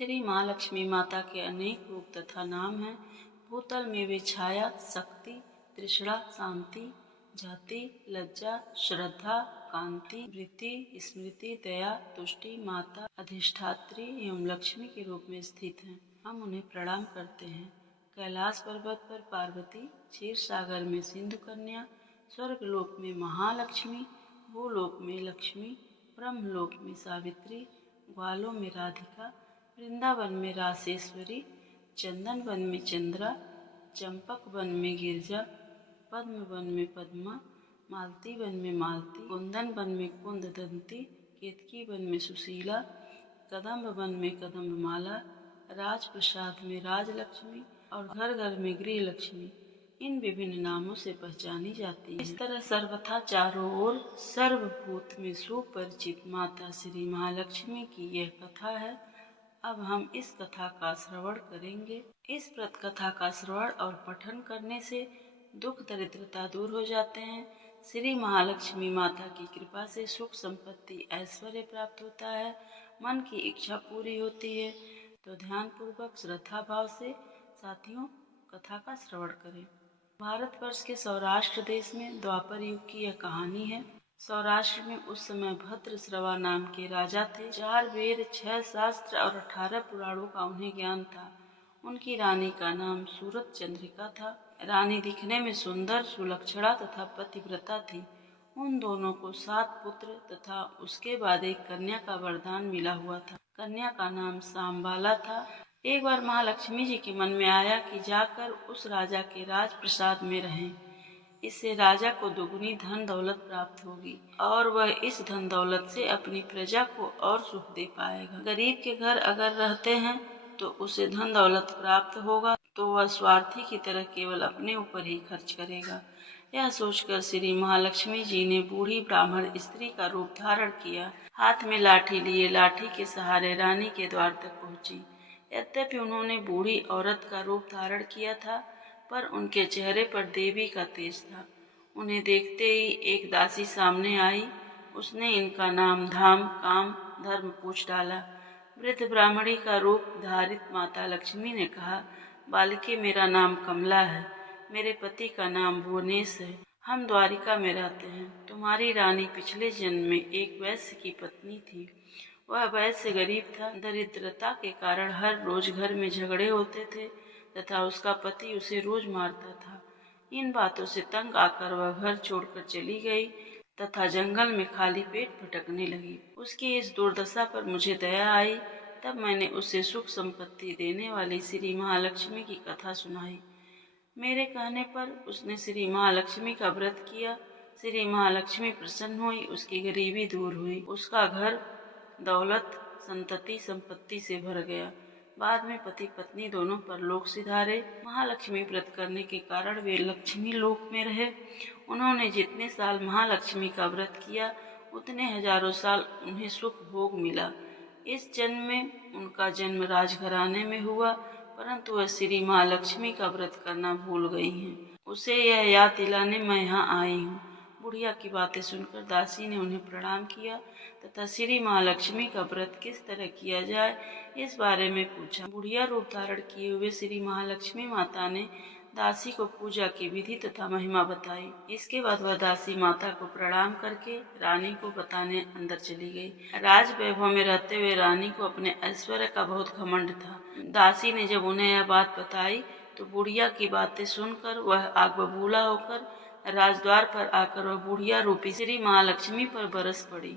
श्री महालक्ष्मी माता के अनेक रूप तथा नाम हैं। भूतल में वे छाया, शक्ति, तृष्णा, शांति, जाति, लज्जा, श्रद्धा, कांति, वृत्ति, स्मृति, दया, तुष्टि, माता, अधिष्ठात्री एवं लक्ष्मी के रूप में स्थित हैं। हम उन्हें प्रणाम करते हैं। कैलाश पर्वत पर पार्वती, क्षीर सागर में सिंधु कन्या, स्वर्ग लोक में महालक्ष्मी, भूलोक में लक्ष्मी, ब्रह्मलोक में सावित्री, ग्वालों में राधिका, वृंदावन में रासेश्वरी, चंदन वन में चंद्रा, चंपक वन में गिरजा, पद्म वन में पद्मा, मालती वन में मालती, कुंदन वन में कुंददंती, केतकी वन में सुशीला, कदम्ब वन में कदम्बमाला, राजप्रसाद में राजलक्ष्मी और घर घर में गृह लक्ष्मी इन विभिन्न नामों से पहचानी जाती है। इस तरह सर्वथा चारों ओर सर्वभूत में सुपरिचित माता श्री महालक्ष्मी की यह कथा है। अब हम इस कथा का श्रवण करेंगे। इस व्रत कथा का श्रवण और पठन करने से दुख दरिद्रता दूर हो जाते हैं। श्री महालक्ष्मी माता की कृपा से सुख संपत्ति ऐश्वर्य प्राप्त होता है, मन की इच्छा पूरी होती है। तो ध्यान पूर्वक श्रद्धा भाव से साथियों कथा का श्रवण करें। भारतवर्ष के सौराष्ट्र देश में द्वापर युग की यह कहानी है। सौराष्ट्र में उस समय भद्रश्रवा नाम के राजा थे। 4 वेद, 6 शास्त्र और 18 पुराणों का उन्हें ज्ञान था। उनकी रानी का नाम सूरत चंद्रिका था। रानी दिखने में सुंदर, सुलक्षणा तथा पतिव्रता थी। उन दोनों को 7 पुत्र तथा उसके बाद एक कन्या का वरदान मिला हुआ था। कन्या का नाम सांबाला था। एक बार महालक्ष्मी जी के मन में आया कि जाकर उस राजा के राजप्रसाद में रहें। इससे राजा को दुगनी धन दौलत प्राप्त होगी और वह इस धन दौलत से अपनी प्रजा को और सुख दे पाएगा। गरीब के घर अगर रहते हैं तो उसे धन दौलत प्राप्त होगा तो वह स्वार्थी की तरह केवल अपने ऊपर ही खर्च करेगा। यह सोचकर श्री महालक्ष्मी जी ने बूढ़ी ब्राह्मण स्त्री का रूप धारण किया। हाथ में लाठी लिए लाठी के सहारे रानी के द्वार तक पहुंची। यद्यपि उन्होंने बूढ़ी औरत का रूप धारण किया था, पर उनके चेहरे पर देवी का तेज था। उन्हें देखते ही एक दासी सामने आई। उसने इनका नाम, धाम, काम, धर्म पूछ डाला। वृद्ध ब्राह्मणी का रूप धारित माता लक्ष्मी ने कहा, बालिके, मेरा नाम कमला है। मेरे पति का नाम भुवनेश है। हम द्वारिका में रहते हैं। तुम्हारी रानी पिछले जन्म में एक वैश्य की पत्नी थी। वह वैश्य गरीब था। दरिद्रता के कारण हर रोज घर में झगड़े होते थे तथा उसका पति उसे रोज मारता था। इन बातों से तंग आकर वह घर छोड़कर चली गई तथा जंगल में खाली पेट भटकने लगी। उसकी इस दुर्दशा पर मुझे दया आई। तब मैंने उसे सुख संपत्ति देने वाली श्री महालक्ष्मी की कथा सुनाई। मेरे कहने पर उसने श्री महालक्ष्मी का व्रत किया। श्री महालक्ष्मी प्रसन्न हुई, उसकी गरीबी दूर हुई, उसका घर दौलत, संतति, संपत्ति से भर गया। बाद में पति पत्नी दोनों परलोक सिधारे। महालक्ष्मी व्रत करने के कारण वे लक्ष्मी लोक में रहे। उन्होंने जितने साल महालक्ष्मी का व्रत किया उतने हजारों साल उन्हें सुख भोग मिला। इस जन्म में उनका जन्म राजघराने में हुआ, परंतु वह श्री महालक्ष्मी का व्रत करना भूल गई हैं। उसे यह याद दिलाने मैं यहाँ आई हूँ। बुढ़िया की बातें सुनकर दासी ने उन्हें प्रणाम किया तथा श्री महालक्ष्मी का व्रत किस तरह किया जाए इस बारे में पूछा। बुढ़िया रूप धारण किए हुए श्री महालक्ष्मी माता ने दासी को पूजा की विधि तथा महिमा बताई। इसके बाद वह दासी माता को प्रणाम करके रानी को बताने अंदर चली गई। राज वैभव में रहते हुए रानी को अपने ऐश्वर्य का बहुत घमंड था। दासी ने जब उन्हें यह बात बताई तो बुढ़िया की बातें सुनकर वह आग बबूला होकर राजद्वार पर आकर वह बुढ़िया रूपी श्री महालक्ष्मी पर बरस पड़ी।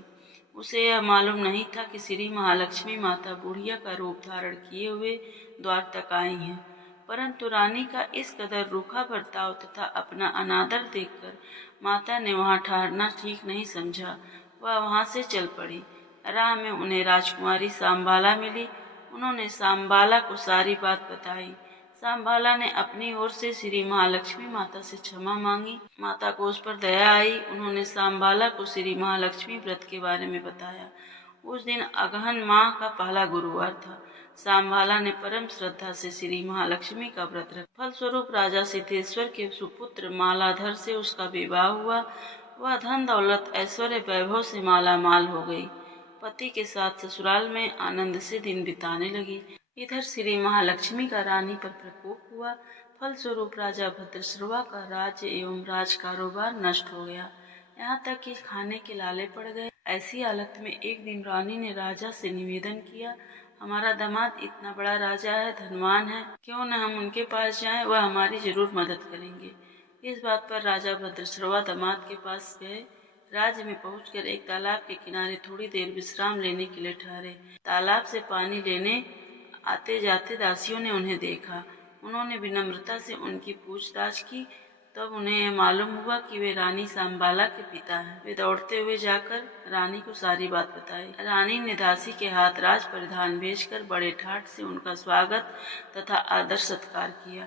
उसे यह मालूम नहीं था कि श्री महालक्ष्मी माता बुढ़िया का रूप धारण किए हुए द्वार तक आई हैं। परंतु रानी का इस कदर रूखा बर्ताव तथा अपना अनादर देखकर माता ने वहां ठहरना ठीक नहीं समझा। वह वहां से चल पड़ी। राह में उन्हें राजकुमारी सांबाला मिली। उन्होंने सांबाला को सारी बात बताई। सांबाला ने अपनी ओर से श्री महालक्ष्मी माता से क्षमा मांगी। माता को उस पर दया आई। उन्होंने सांबाला को श्री महालक्ष्मी व्रत के बारे में बताया। उस दिन अगहन माह का पहला गुरुवार था। सांबाला ने परम श्रद्धा से श्री महालक्ष्मी का व्रत रखा। फलस्वरूप राजा सिद्धेश्वर के सुपुत्र मालाधर से उसका विवाह हुआ। वह धन दौलत ऐश्वर्य वैभव से माला माल हो गई। पति के साथ ससुराल में आनंद से दिन बिताने लगी। इधर श्री महालक्ष्मी का रानी पर प्रकोप हुआ। फलस्वरूप राजा भद्रश्रवा का राज्य एवं राज कारोबार नष्ट हो गया, यहाँ तक कि खाने के लाले पड़ गए। ऐसी हालत में एक दिन रानी ने राजा से निवेदन किया, हमारा दामाद इतना बड़ा राजा है, धनवान है, क्यों न हम उनके पास जाएं, वह हमारी जरूर मदद करेंगे। इस बात पर राजा भद्रश्रवा दामाद के पास गए। राज्य में पहुंचकर एक तालाब के किनारे थोड़ी देर विश्राम लेने के लिए ठहरे। तालाब से पानी लेने आते जाते दासियों ने उन्हें देखा। उन्होंने विनम्रता से उनकी पूछताछ की। तब उन्हें मालूम हुआ कि वे रानी सांबाला के पिता हैं। वे दौड़ते हुए जाकर रानी को सारी बात बताई। रानी ने दासी के हाथ राज परिधान भेजकर बड़े ठाट से उनका स्वागत तथा आदर सत्कार किया,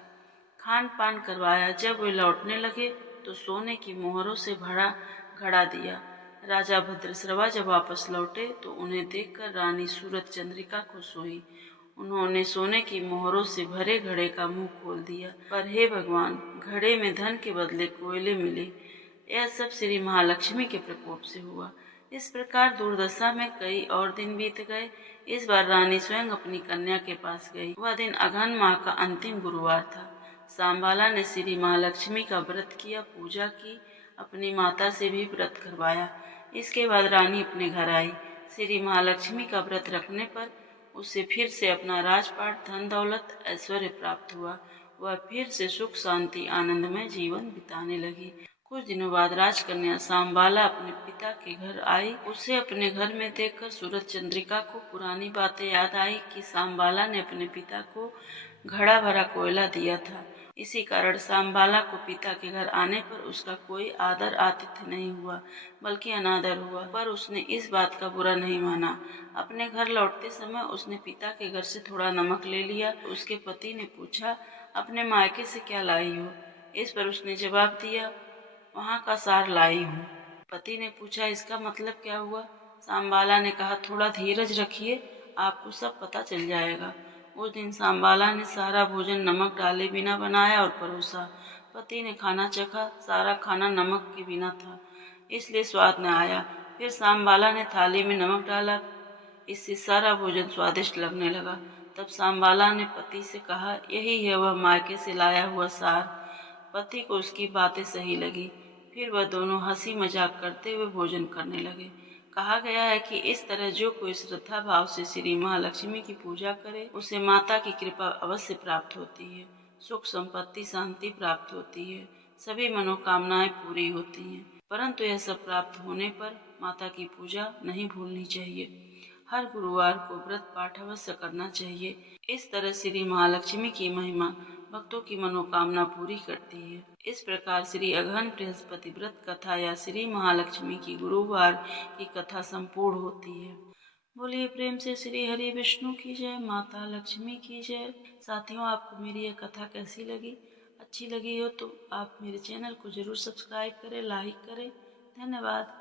खान पान करवाया। जब वे लौटने लगे तो सोने की मोहरों से भरा घड़ा दिया। राजा भद्रश्रवा जब वापस लौटे तो उन्हें देखकर रानी सूरत चंद्रिका खुश हुई। उन्होंने सोने की मोहरों से भरे घड़े का मुंह खोल दिया, पर हे भगवान, घड़े में धन के बदले कोयले मिले। यह सब श्री महालक्ष्मी के प्रकोप से हुआ। इस प्रकार दुर्दशा में कई और दिन बीत गए। इस बार रानी स्वयं अपनी कन्या के पास गई। वह दिन अगहन माह का अंतिम गुरुवार था। सांबाला ने श्री महालक्ष्मी का व्रत किया, पूजा की, अपनी माता से भी व्रत करवाया। इसके बाद रानी अपने घर आई। श्री महालक्ष्मी का व्रत रखने पर उसे फिर से अपना राजपाट, धन दौलत, ऐश्वर्य प्राप्त हुआ। वह फिर से सुख शांति आनंदमय जीवन बिताने लगी। कुछ दिनों बाद राजकन्या सांबाला अपने पिता के घर आई। उसे अपने घर में देखकर सूरत चंद्रिका को पुरानी बातें याद आई कि सांबाला ने अपने पिता को घड़ा भरा कोयला दिया था। इसी कारण सांबाला को पिता के घर आने पर उसका कोई आदर आतिथ्य नहीं हुआ, बल्कि अनादर हुआ। पर उसने इस बात का बुरा नहीं माना। अपने घर लौटते समय उसने पिता के घर से थोड़ा नमक ले लिया। उसके पति ने पूछा, अपने मायके से क्या लाई हो? इस पर उसने जवाब दिया, वहाँ का सार लाई हूँ। पति ने पूछा, इसका मतलब क्या हुआ? सांबाला ने कहा, थोड़ा धीरज रखिए, आपको सब पता चल जाएगा। उस दिन सांबाला ने सारा भोजन नमक डाले बिना बनाया और परोसा। पति ने खाना चखा, सारा खाना नमक के बिना था, इसलिए स्वाद न आया। फिर सांबाला ने थाली में नमक डाला, इससे सारा भोजन स्वादिष्ट लगने लगा। तब सांबाला ने पति से कहा, यही है वह मायके से लाया हुआ सार। पति को उसकी बातें सही लगी। फिर वह दोनों हंसी मजाक करते हुए भोजन करने लगे। कहा गया है कि इस तरह जो कोई श्रद्धा भाव से श्री महालक्ष्मी की पूजा करे, उसे माता की कृपा अवश्य प्राप्त होती है। सुख संपत्ति शांति प्राप्त होती है, सभी मनोकामनाएं पूरी होती हैं। परंतु यह सब प्राप्त होने पर माता की पूजा नहीं भूलनी चाहिए। हर गुरुवार को व्रत पाठ अवश्य करना चाहिए। इस तरह श्री महालक्ष्मी की महिमा भक्तों की मनोकामना पूरी करती है। इस प्रकार श्री अगहन बृहस्पति व्रत कथा या श्री महालक्ष्मी की गुरुवार की कथा संपूर्ण होती है। बोलिए प्रेम से श्री हरि विष्णु की जय, माता लक्ष्मी की जय। साथियों, आपको मेरी यह कथा कैसी लगी? अच्छी लगी हो तो आप मेरे चैनल को जरूर सब्सक्राइब करें, लाइक करें। धन्यवाद।